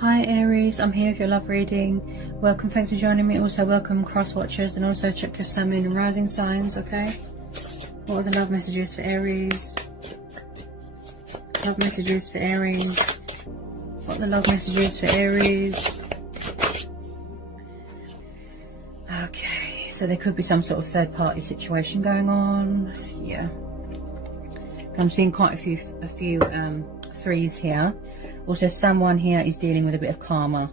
Hi Aries, I'm here with your love reading. Welcome, thanks for joining me. Also welcome cross watchers, and also check your sun, moon and rising signs, okay? What are the love messages for Aries? Love messages for Aries. What are the love messages for Aries? Okay, so there could be some sort of third party situation going on. Yeah. I'm seeing quite a few threes here. Also, someone here is dealing with a bit of karma.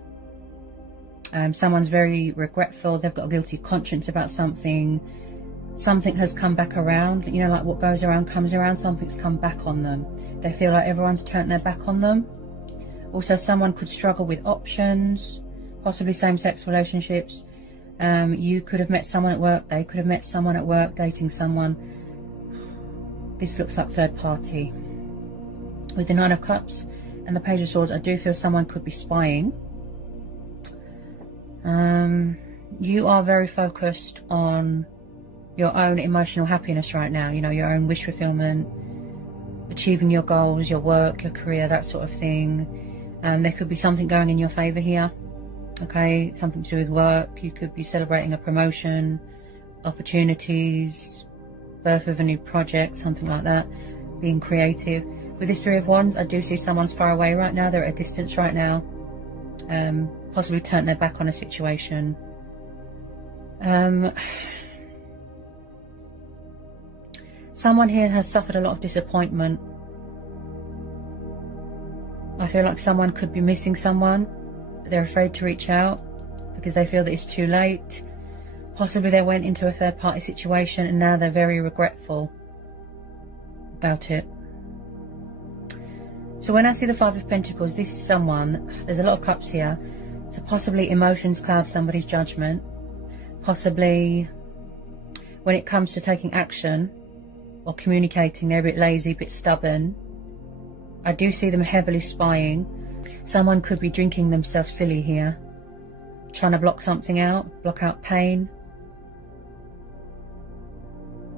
Someone's very regretful. They've got a guilty conscience about something. Something has come back around. You know, like what goes around comes around. Something's come back on them. They feel like everyone's turned their back on them. Also, someone could struggle with options, possibly same-sex relationships. You could have met someone at work. They could have met someone at work, dating someone. This looks like third party. With the Nine of Cups and the Page of Swords, I do feel someone could be spying. You are very focused on your own emotional happiness right now. You know, your own wish fulfillment, achieving your goals, your work, your career, that sort of thing. There could be something going in your favor here. Okay, something to do with work. You could be celebrating a promotion, opportunities, birth of a new project, something like that. Being creative. With this Three of Wands, I do see someone's far away right now. They're at a distance right now. Possibly turned their back on a situation. Someone here has suffered a lot of disappointment. I feel like someone could be missing someone. They're afraid to reach out because they feel that it's too late. Possibly they went into a third party situation and now they're very regretful about it. So when I see the Five of Pentacles, this is someone, there's a lot of cups here. So possibly emotions cloud somebody's judgment. Possibly when it comes to taking action or communicating, they're a bit lazy, a bit stubborn. I do see them heavily spying. Someone could be drinking themselves silly here, trying to block something out, block out pain.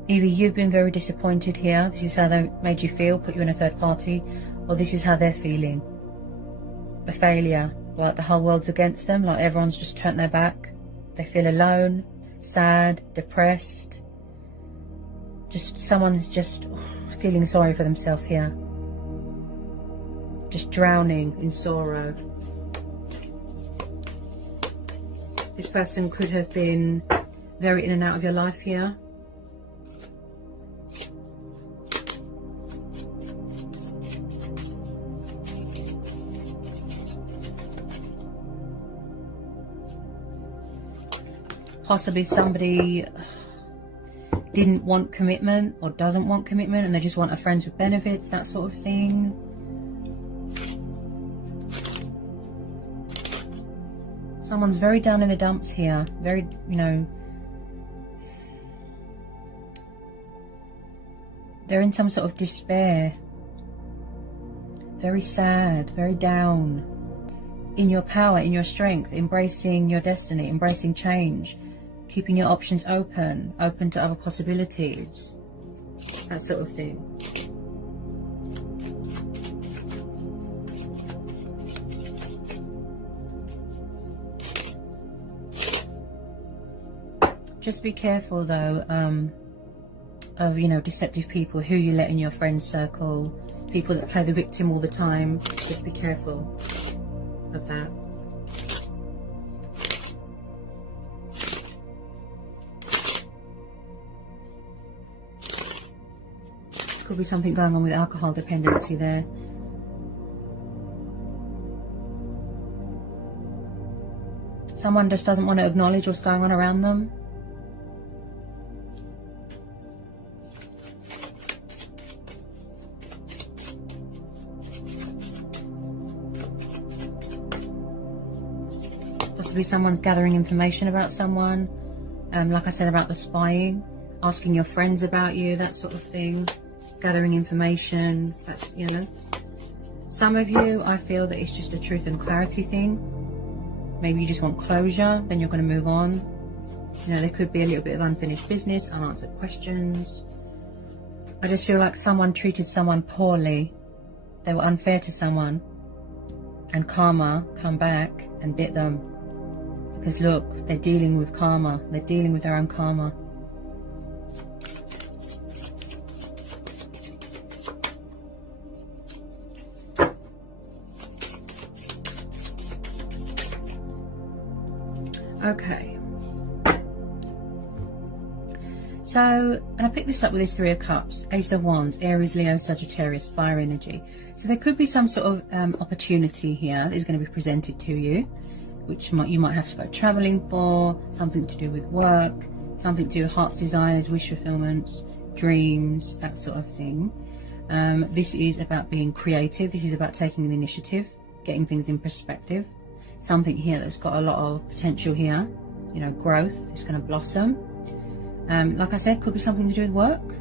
Either you've been very disappointed here, this is how they made you feel, put you in a third party, or this is how they're feeling. A failure, like the whole world's against them, like everyone's just turned their back. They feel alone, sad, depressed. Just someone's just feeling sorry for themselves here. Just drowning in sorrow. This person could have been very in and out of your life here. Possibly somebody didn't want commitment or doesn't want commitment and they just want a friends with benefits, that sort of thing. Someone's very down in the dumps here. Very, you know, they're in some sort of despair. Very sad, very down. In your power, in your strength, embracing your destiny, embracing change. Keeping your options open, open to other possibilities, that sort of thing. Just be careful though of, you know, deceptive people, who you let in your friend circle, people that play the victim all the time. Just be careful of that. Could be something going on with alcohol dependency there. Someone just doesn't want to acknowledge what's going on around them. Possibly someone's gathering information about someone. Like I said about the spying, asking your friends about you, that sort of thing. Gathering information, that's, you know. Some of you, I feel that it's just a truth and clarity thing. Maybe you just want closure, then you're going to move on. You know, there could be a little bit of unfinished business, unanswered questions. I just feel like someone treated someone poorly. They were unfair to someone. and karma come back and bit them. Because look, they're dealing with karma. They're dealing with their own karma. Okay. So, and I picked this up with this Three of Cups, Ace of Wands, Aries, Leo, Sagittarius, fire energy. So there could be some sort of opportunity here that is going to be presented to you, which you might have to go traveling for, something to do with work, something to do with heart's desires, wish fulfillments, dreams, that sort of thing. This is about being creative. This is about taking an initiative, getting things in perspective. Something here that's got a lot of potential here, you know, growth is going to blossom. Like I said, could be something to do with work.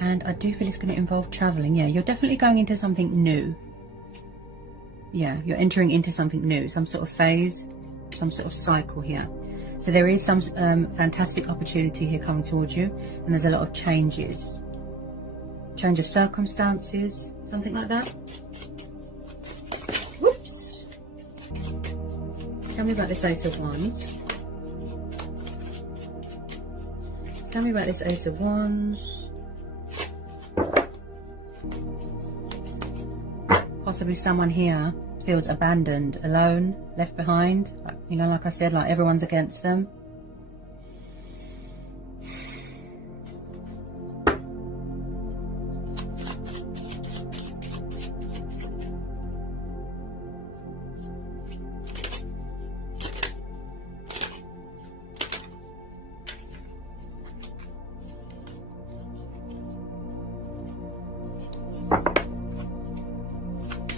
And I do feel it's going to involve traveling. Yeah, you're definitely going into something new. Yeah, you're entering into something new, some sort of phase, some sort of cycle here. So there is some fantastic opportunity here coming towards you, and there's a lot of changes. Change of circumstances, something like that. Whoops. Tell me about this Ace of Wands. Tell me about this Ace of Wands. Possibly someone here feels abandoned, alone, left behind. You know, like I said, like everyone's against them.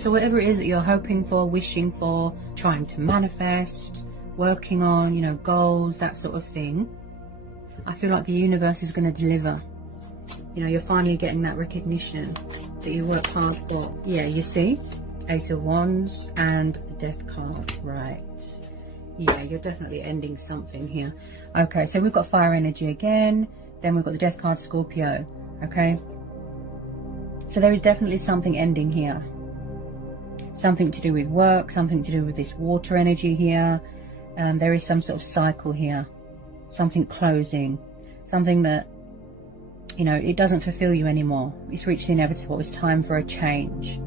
So whatever it is that you're hoping for, wishing for, trying to manifest, working on, you know, goals, that sort of thing, I feel like the universe is going to deliver. You know, you're finally getting that recognition that you worked hard for. Yeah, you see? Ace of Wands and the Death card. Right. Yeah, you're definitely ending something here. Okay, so we've got fire energy again. Then we've got the Death card, Scorpio. Okay. So there is definitely something ending here. Something to do with work, something to do with this water energy here. There is some sort of cycle here. Something closing. Something that, you know, it doesn't fulfill you anymore. It's reached the inevitable. It's time for a change.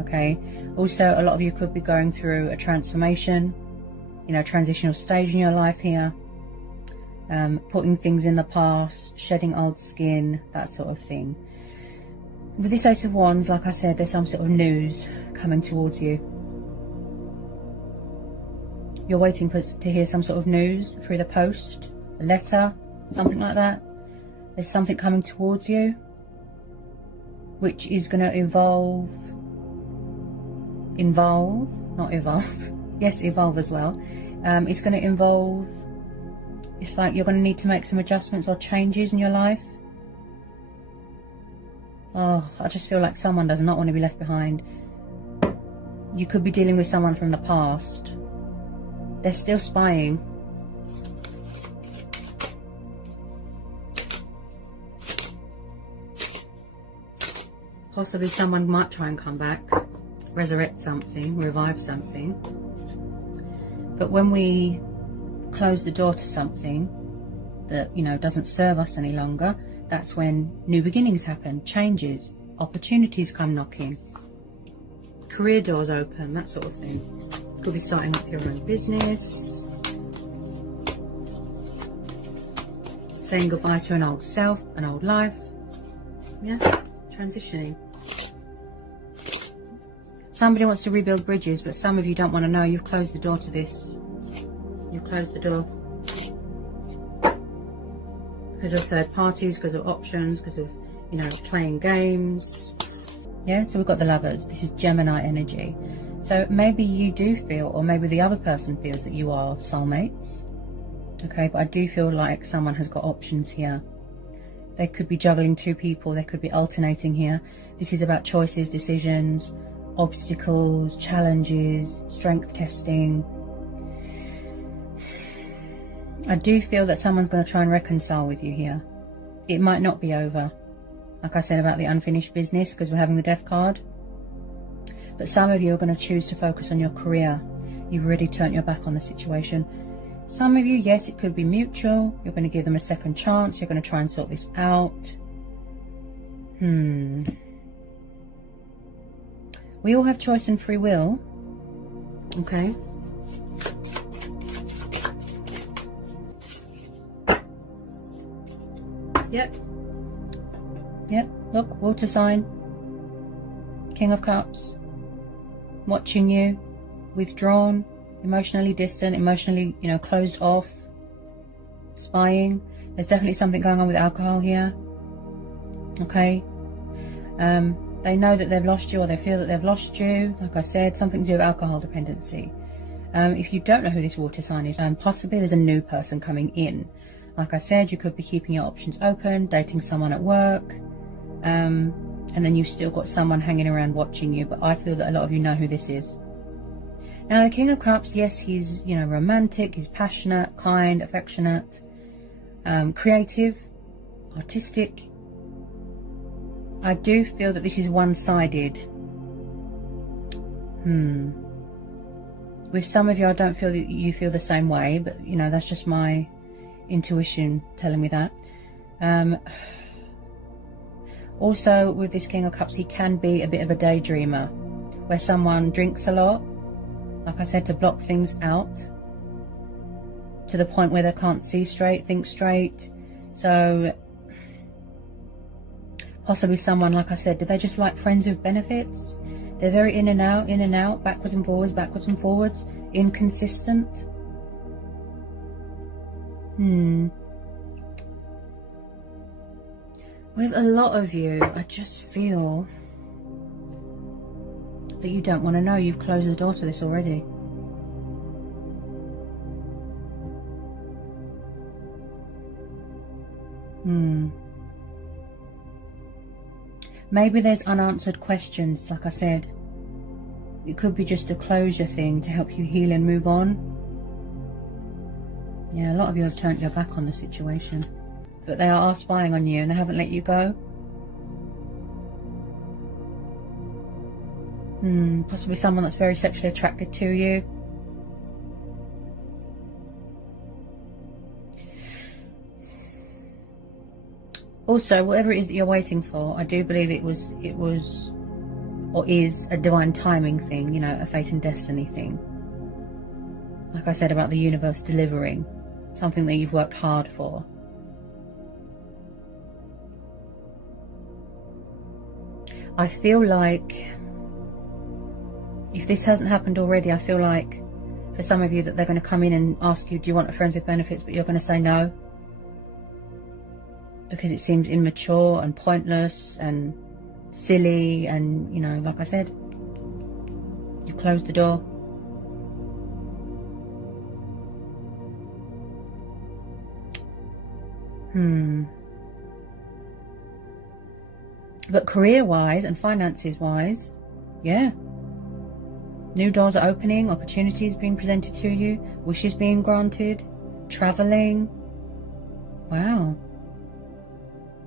Okay. Also, a lot of you could be going through a transformation, you know, transitional stage in your life here. Putting things in the past, shedding old skin, that sort of thing. With this Ace of Wands, like I said, there's some sort of news coming towards you. You're waiting to hear some sort of news through the post, a letter, something like that. There's something coming towards you, which is going to evolve, not evolve, yes, evolve as well. It's going to involve, it's like you're going to need to make some adjustments or changes in your life. Oh, I just feel like someone does not want to be left behind. You could be dealing with someone from the past. They're still spying. Possibly someone might try and come back, resurrect something, revive something. But when we close the door to something that, you know, doesn't serve us any longer, that's when new beginnings happen, changes, opportunities come knocking, career doors open, that sort of thing. Could be starting up your own business, saying goodbye to an old self, an old life. Yeah, transitioning. Somebody wants to rebuild bridges, but some of you don't want to know. You've closed the door to this. You've closed the door. Because of third parties, because of options, because of, you know, playing games. Yeah, so we've got the Lovers. This is Gemini energy. So maybe you do feel, or maybe the other person feels, that you are soulmates. Okay, but I do feel like someone has got options here. They could be juggling two people. They could be alternating here. This is about choices, decisions, obstacles, challenges, strength testing. I do feel that someone's going to try and reconcile with you here. It might not be over. Like I said about the unfinished business, because we're having the Death card. But some of you are going to choose to focus on your career. You've already turned your back on the situation. Some of you, yes, it could be mutual. You're going to give them a second chance. You're going to try and sort this out. We all have choice and free will. Okay. Yep. Look, water sign. King of Cups. Watching you. Withdrawn. Emotionally distant. Emotionally, closed off. Spying. There's definitely something going on with alcohol here. Okay. They know that they've lost you, or they feel that they've lost you. Like I said, something to do with alcohol dependency. If you don't know who this water sign is, possibly there's a new person coming in. Like I said, you could be keeping your options open, dating someone at work, and then you've still got someone hanging around watching you. But I feel that a lot of you know who this is. Now, the King of Cups, yes, he's romantic, he's passionate, kind, affectionate, creative, artistic. I do feel that this is one-sided. With some of you, I don't feel that you feel the same way, but that's just my intuition telling me that. Also, with this King of Cups, he can be a bit of a daydreamer, where someone drinks a lot, like I said, to block things out, to the point where they can't see straight, think straight. So possibly someone, like I said, do they just like friends with benefits? They're very in and out, backwards and forwards, inconsistent. With a lot of you, I just feel that you don't want to know. You've closed the door to this already. Maybe there's unanswered questions, like I said. It could be just a closure thing to help you heal and move on. Yeah, a lot of you have turned your back on the situation. But they are spying on you and they haven't let you go. Possibly someone that's very sexually attracted to you. Also, whatever it is that you're waiting for, I do believe it was or is a divine timing thing, a fate and destiny thing. Like I said about the universe delivering something that you've worked hard for. I feel like if this hasn't happened already, I feel like for some of you that they're going to come in and ask you, do you want a friends with benefits, but you're going to say no. Because it seems immature and pointless and silly and, like I said, you closed the door. But career-wise and finances-wise, yeah. New doors are opening, opportunities being presented to you, wishes being granted, traveling. Wow.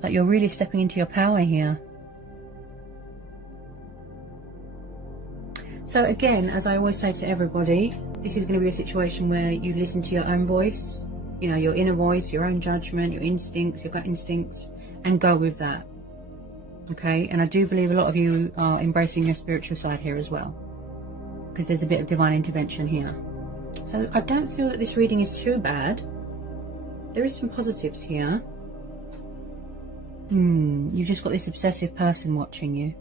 Like you're really stepping into your power here. So again, as I always say to everybody, this is going to be a situation where you listen to your own voice, your inner voice, your own judgment, your instincts, your gut instincts, and go with that. Okay? And I do believe a lot of you are embracing your spiritual side here as well, because there's a bit of divine intervention here. So I don't feel that this reading is too bad. There is some positives here. You've just got this obsessive person watching you.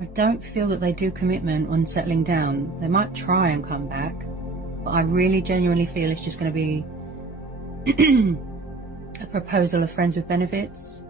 I don't feel that they do commitment on settling down. They might try and come back, but I really genuinely feel it's just going to be a proposal of friends with benefits.